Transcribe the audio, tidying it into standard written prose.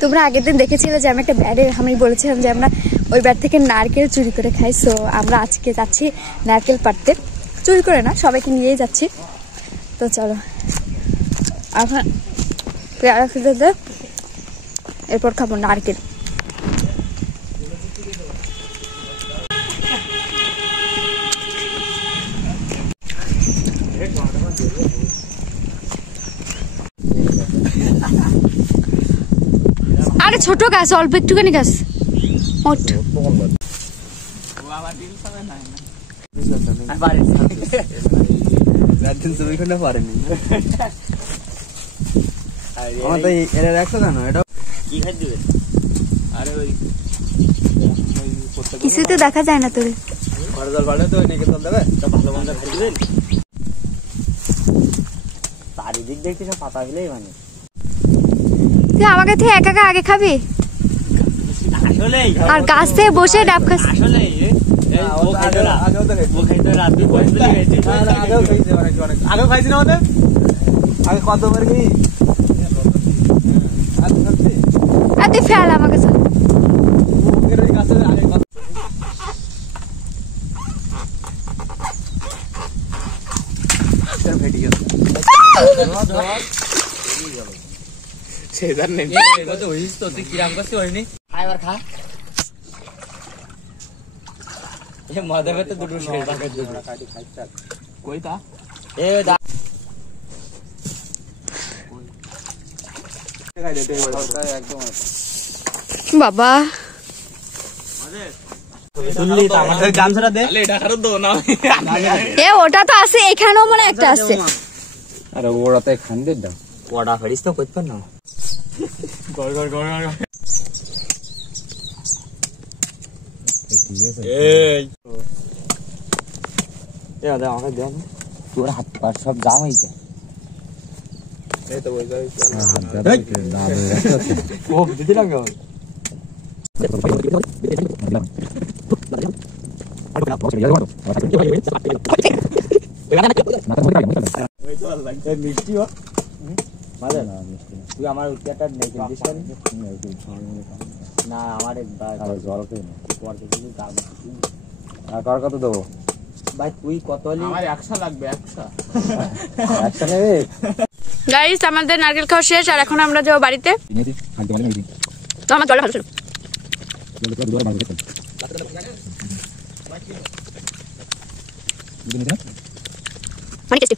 তোমরা আগের দিন দেখেছিলে যে আমি একটা ব্যাডে আমি বলেছিলাম যে আমরা ওই ব্যাড থেকে নারকেল চুরি করে খাই। সো আমরা আজকে যাচ্ছি নারকেল পাড়তে, চুরি করে না, সবাইকে নিয়েই যাচ্ছি। তো চলো এখন পেয়ারা খেতে দে, এরপর খাবো নারকেল। আরে ছোট গাছ, অল্প একটুখানি গাছ। কিছুতে দেখা যায় না তোর চারিদিক দেখছি সব পাতা হলেই মানে তুই আমাকে থেকে একা একা আগে খাবি আর গাছ থেকে বসে ডাব খাস। আগে খাইছি না আমাদের আগে কতবার কি তুই ফেল আমাকে চল। বাবা ওটা তো আছে, এখানেও মানে একটা আছে। আরে ওরা তো খান্দের দাও ওটা ফেরিস তো করতে পার না আমাকে দেও না তোর হাত পার সব জাম হয়েছে দিলাম মিষ্টি তুই আমার উত্তরটা না আমার জল কত দেবো ভাই তুই কত আমার 100 লাগবে 100 নেবে। গাইস আমাদের নারকেল খাওয়া শেষ আর এখন আমরা যাবো বাড়িতে। তো আমার জলটা ভালো ছিল। অনেক টেস্টি।